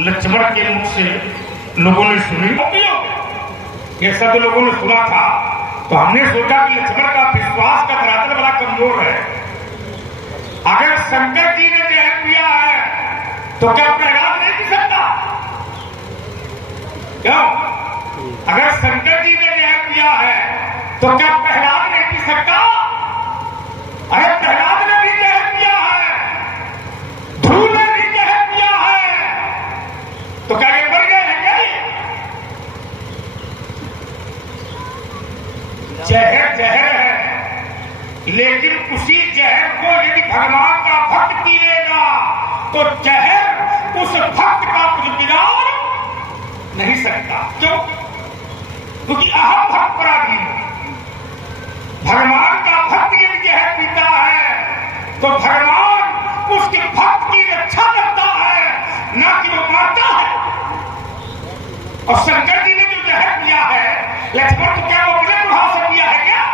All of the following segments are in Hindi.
लक्ष्मण के मुख से लोगों ने सुनी, ये सब लोगों ने सुना था, तो हमने सोचा कि लक्ष्मण का विश्वास का धरातल बड़ा कमजोर है। अगर शंकर जी ने जहर पिया है तो क्या प्रहलाद नहीं पी सकता? क्यों? अगर शंकर जी ने जहर पिया है तो क्या प्रहलाद नहीं पी सकता? अरे प्रहलाद ने भी जहर पिया है, ध्रुव ने भी जहर पिया है, तो क्या ये मर गए हैं? क्या जहर जहर है, लेकिन उसी जहर को यदि भगवान का भक्त पी लेगा तो जहर उस भक्त का कुछ बिगाड़ नहीं सकता। क्यों? क्योंकि अहम भक्त पराधीन, भगवान का भक्त यदि जहर पीता है तो भगवान उसके भक्त की रक्षा करता है, ना कि वो मारता है। और शंकर जी ने जो जहर पिया है, लक्ष्मण तो क्या वो अपने प्रभाव से पिया है क्या?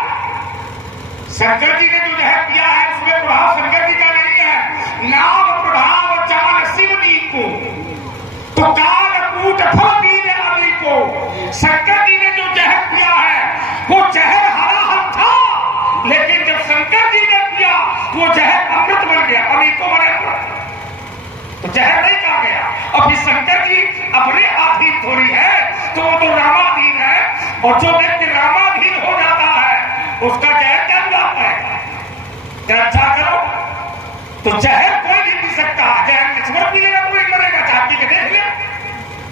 शंकर जी ने जो जहर पिया है उसमें प्रभाव शंकर जी का नहीं है। नाम प्रभाव जान शिवनी को तो काल कूट फल दीने अभी को। शंकर जी ने जो जहर पिया है वो जहर हरा था, लेकिन जब शंकर जी ने पिया वो जहर अमृत बन गया, अभी को बने तो जहर नहीं कहा गया। अब इस शंकर जी अपने आधीन थोड़ी है, तो वो तो रामाधीन है, और जो व्यक्ति रामाधीन हो जाता है उसका जहर क्या जाता है? अच्छा करो, तो जहर कोई नहीं पी सकता। जहर लक्ष्मण पी लेगा तो नहीं मरेगा, चाह पी के देख ले।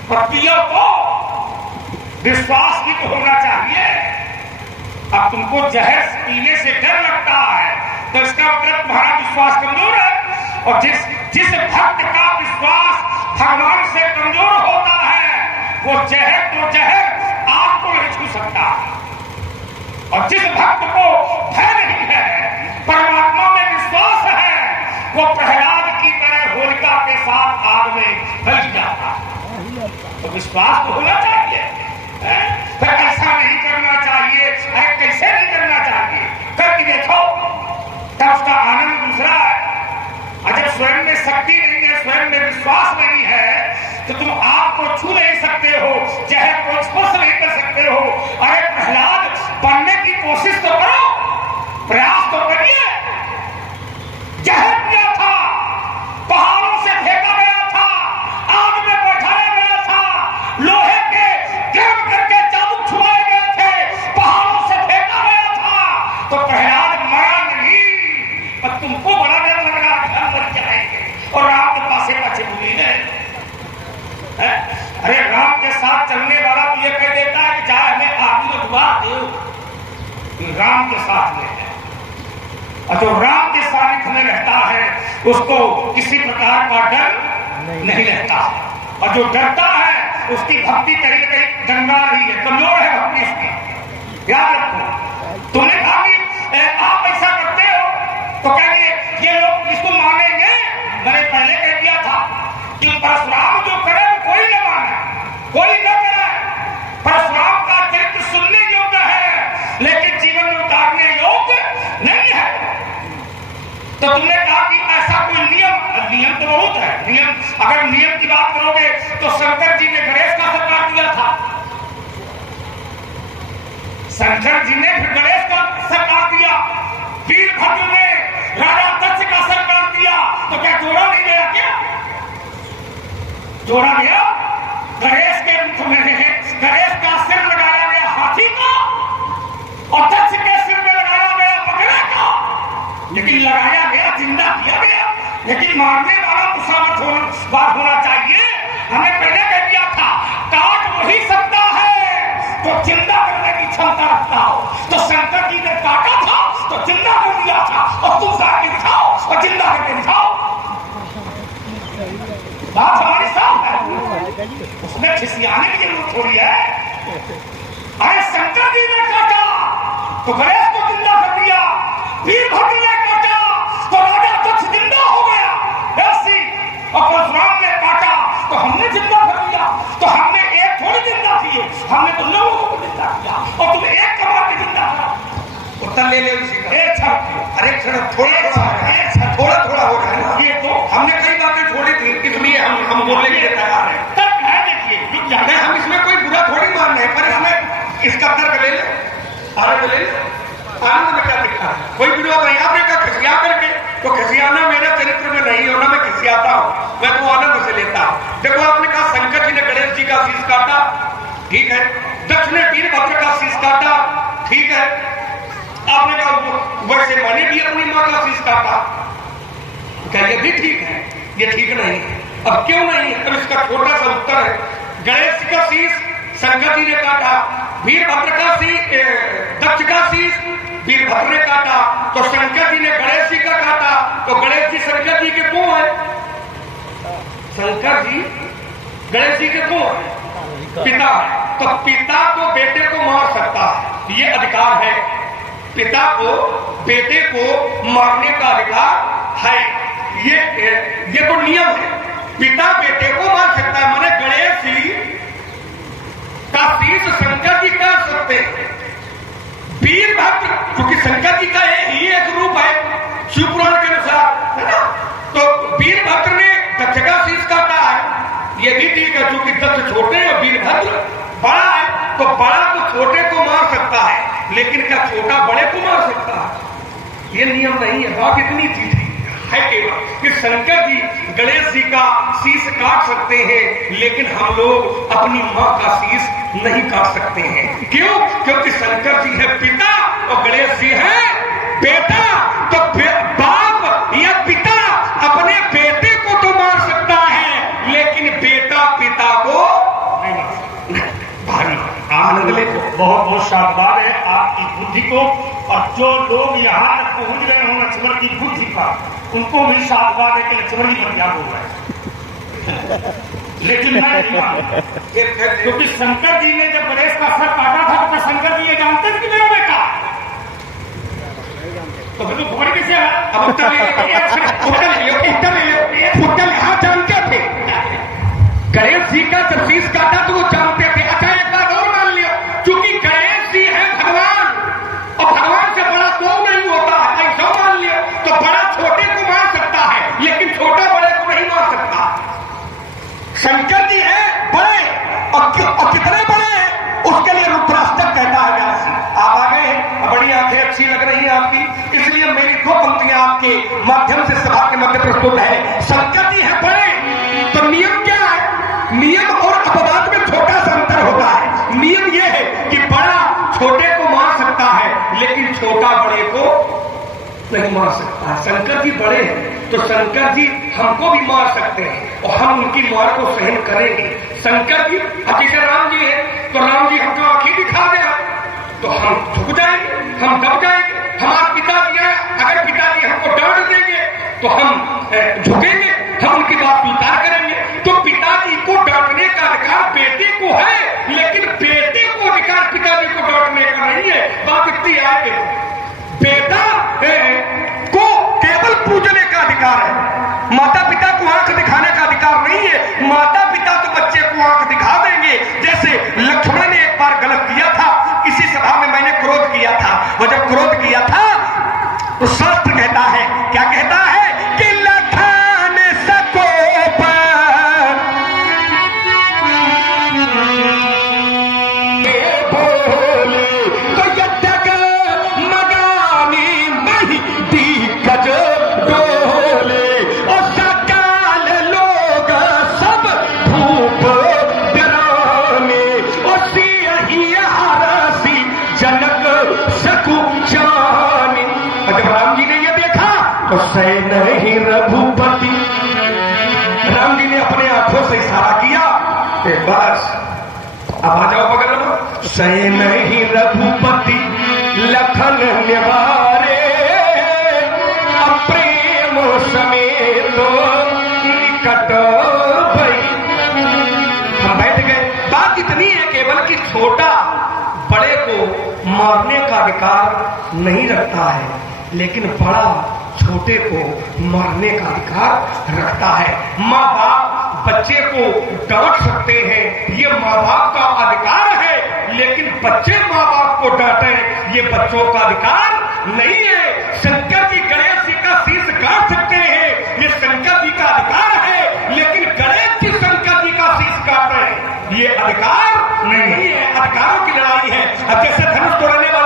पर पियो तो विश्वास भी तो होना चाहिए। अब तुमको जहर पीने से डर लगता है तो इसका मतलब तुम्हारा विश्वास कमजोर है। और जिस भक्त का विश्वास भगवान से कमजोर होता है वो जहर तो जहर आग को नहीं छू सकता। और जिस भक्त को भय नहीं है, परमात्मा में विश्वास है, वो प्रहलाद की तरह होलिका के साथ आग में गल जाता है। तो विश्वास तो होना चाहिए, फिर ऐसा नहीं करना चाहिए। अरे कैसे नहीं करना चाहिए? करके देखो, तब उसका आनंद दूसरा है। जब स्वयं में शक्ति नहीं है, स्वयं में विश्वास नहीं है, तो तुम आग को छू नहीं सकते हो, जहर को स्पर्श नहीं कर सकते हो। अरे प्रहलाद बनने की कोशिश तो करो, प्रयास तो करिए। जहर पिया था, पहाड़ों से फेंका गया था, आग में बैठाया गया था, लोहे के गर्म करके चाबुक छुड़ाए गए थे, पहाड़ों से फेंका गया था, तो प्रहलाद मरा नहीं। पर तुमको बड़ा डर लग रहा है घर बन जाएंगे, और राम के पासे पाछे बुरी है। अरे राम के साथ चलने वाला तो ये कह देता है कि चाहे हमें आदमी को दुआ दे, राम के साथ में है। और जो राम के सानिध्य में रहता है उसको किसी प्रकार का डर नहीं रहता है। और जो डरता है उसकी भक्ति कहीं न कहीं गंगा रही है, कमजोर है भक्ति उसकी। याद रखो, तुमने कहा कि आप ऐसा करते हो तो कहेंगे ये लोग इसको मानेंगे। मैंने पहले कह दिया था कि परशुराम जो करे कोई न माने, कोई न करे। परशुराम का चरित्र सुनने योग्य है, लेकिन जीवन में उतारने योग्य नहीं है। तो तुमने कहा कि ऐसा कोई नियम तो बहुत है। नियम, अगर नियम की बात करोगे तो शंकर जी ने गणेश का सरकार दिया था। शंकर जी ने फिर गणेश का सरकार दिया, वीरभद्र ने राजा दक्ष का सरकार दिया, तो क्या जोड़ा नहीं गया? क्या जोड़ा गया? गणेश के मुख में गणेश का सिर लगाया गया हाथी का, और दक्ष के सिर में लगाया गया बकरे का। लेकिन लगाया गया, जिंदा किया गया, लेकिन मारने वाला तो सामर्थ होना चाहिए। हमने पहले कह दिया था, काट वही सकता है तो जिंदा करने की क्षमता रखता हो। तो शंकर जी ने काटा था तो जिंदा कर दिया था, और तुम काट के दिखाओ और जिंदा करके दिखाओ। बात हमारी साफ है, उसमें खिसियाने की जरूरत थोड़ी है। अरे शंकर जी ने काटा तो गणेश को जिंदा कर दिया, वीरभद्र ने काटा तो राजा दक्ष जिंदा हो गया, ऐसी। और परशुराम ने काटा तो हमने जिंदा कर दिया। तो हमने एक थोड़ी जिंदा किए, हमने तो लोगों को जिंदा किया, और तुम एक कमा के जिंदा करा। उत्तर ले ले उसी का। एक क्षण, अरे क्षण थोड़ा थोड़ा हो रहा है, ये तो हमने कई बातें छोड़ी थी, इसलिए हम बोल बोलने के लिए तैयार है। तर्क है, देखिए रुक जाए, नहीं, हम इसमें कोई बुरा थोड़ी मान रहे हैं, पर इसमें इसका तर्क ले ले, आनंद ले ले। आनंद में क्या दिखता है? कोई विरोध नहीं। आपने कहा खिसिया करके, तो खिसियाना मेरे चरित्र में नहीं होना, मैं खिसियाता हूं, मैं तो आनंद से लेता हूं। देखो, आपने कहा शंकर जी ने गणेश जी का शीश काटा, ठीक है। दक्ष ने वीरभद्र का शीश काटा, ठीक है। आपने कहा वैसे मैंने भी अपनी मां का शीश काटा, क्या ये भी ठीक है? ये ठीक नहीं है। अब क्यों नहीं है? अब इसका छोटा सा उत्तर है, गणेश जी का शीश शंकर जी ने काटा, वीरभद्र का शीश दक्ष का शीश वीरभद्र ने काटा, तो शंकर जी ने गणेश जी का काटा, तो गणेश जी शंकर जी के को है? शंकर जी गणेश जी के को है? पिता है। तो पिता तो बेटे को मार सकता है, ये अधिकार है। पिता को बेटे को मारने का अधिकार है, ये तो नियम है। पिता बेटे को मार सकता है, माने गणेश जी का शीश शंकर जी काट सकते हैं। वीरभद्र, क्योंकि शंकर जी का ही एक रूप है शिवपुराण के अनुसार, है ना? तो वीरभद्र ने दक्ष का शीश काटा है, ये भी ठीक है, क्योंकि दक्ष छोटे और वीरभद्र बड़ा है, तो बड़ा तो छोटे को मार सकता है, लेकिन क्या छोटा बड़े को मार सकता है? ये नियम नहीं है। बात इतनी चीज है केवल कि शंकर जी गणेश जी का शीश काट सकते हैं, लेकिन हम लोग अपनी मां का शीश नहीं काट सकते हैं। क्यों? क्योंकि शंकर जी है पिता और गणेश जी है बेटा। तो बाप या पिता अपने बेटे को तो मार सकता है, लेकिन बेटा पिता को नहीं मार सकता। भारी आनंद ले। बहुत बहुत शानदार है आपकी बुद्धि को, और जो लोग यहाँ तक पहुंच गए हों लक्ष्मण की बुद्धि का, उनको भी शानदार है कि लक्ष्मण जी पर क्या बोल रहे हैं। लेकिन मैं नहीं मानता, क्योंकि शंकर जी ने जब गणेश का सर काटा था, तो शंकर जी ये जानते थे कि मेरा बेटा, तो फिर तो खबर कैसे है? अब उत्तर ले, हाँ जानते थे। गणेश जी का जब शीश काटा तो वो जानते थे। अच्छा, एक बात और मान लियो, क्योंकि गणेश जी है भगवान, और भगवान से बड़ा कोई नहीं होता है, ऐसा मान लियो, तो बड़ा छोटे को मार सकता है, लेकिन छोटा बड़े को नहीं मार सकता। शंकर जी है बड़े, और कितने बड़े हैं उसके लिए रुद्राष्टक कहता है व्यास जी। आप आ गए हैं, बड़ी आंखें अच्छी लग रही है आपकी, इसलिए मेरी दो पंक्तियां आपके माध्यम से सभा के मध्य प्रस्तुत है। शंकर जी है बड़े, तो नियम क्या है? नियम और अपवाद में छोटा सा अंतर होता है। नियम यह है कि बड़ा छोटे को मार सकता है, लेकिन छोटा बड़े को नहीं मार सकता है। शंकर जी बड़े हैं, तो शंकर जी हमको भी मार सकते हैं, और हम उनकी मार को सहन करेंगे। शंकर जी, जैसे राम जी है, तो राम जी हमको आंखें दिखा दे, तो हम झुक जाएंगे, हम दब जाएंगे। हमारे पिताजी हैं, अगर पिताजी हमको डांट देंगे तो हम झुकेंगे, हम उनकी बात स्वीकार करेंगे। तो पिताजी को डांटने का अधिकार बेटे को है, लेकिन बेटे को अधिकार पिताजी को डांटने का नहीं है। बात इतनी है कि बेटा को केवल पूजने का अधिकार है, माता पिता को आंख दिखाने का अधिकार नहीं है। माता पिता तो बच्चे को आंख दिखा देंगे। जैसे लक्ष्मण ने एक बार गलत किया था, इसी सभा में मैंने क्रोध किया था, और जब क्रोध किया था तो शास्त्र कहता है, क्या कहता है कि लखन सकोप बोले तो यज्ञ मगानी मही दिग्गज डोले, और सकाल लोग सब भूप डराने, और सियहि हरसी जनक सकु जाने। जब राम जी ने ये देखा तो सह नहीं रघुपति, राम जी ने अपने आंखों से इशारा किया कि बस अब आ जाओ बगल में। सह नहीं रघुपति लखन निवारे, प्रेम समेत निकट भई। हम बैठ गए। बात इतनी है केवल कि छोटा बड़े को मारने का अधिकार नहीं रखता है, लेकिन बड़ा छोटे को मारने का अधिकार रखता है। माँ बाप बच्चे को डांट सकते हैं, ये माँ बाप का अधिकार है, लेकिन बच्चे माँ बाप को डांटे, ये बच्चों का अधिकार नहीं है। शंकर जी गणेश जी का शीश काट सकते हैं, ये शंकर जी का अधिकार है, लेकिन गणेश जी अधिकार नहीं है, अधिकारों की लड़ाई है। अब जैसे धनुष तोड़ने वाले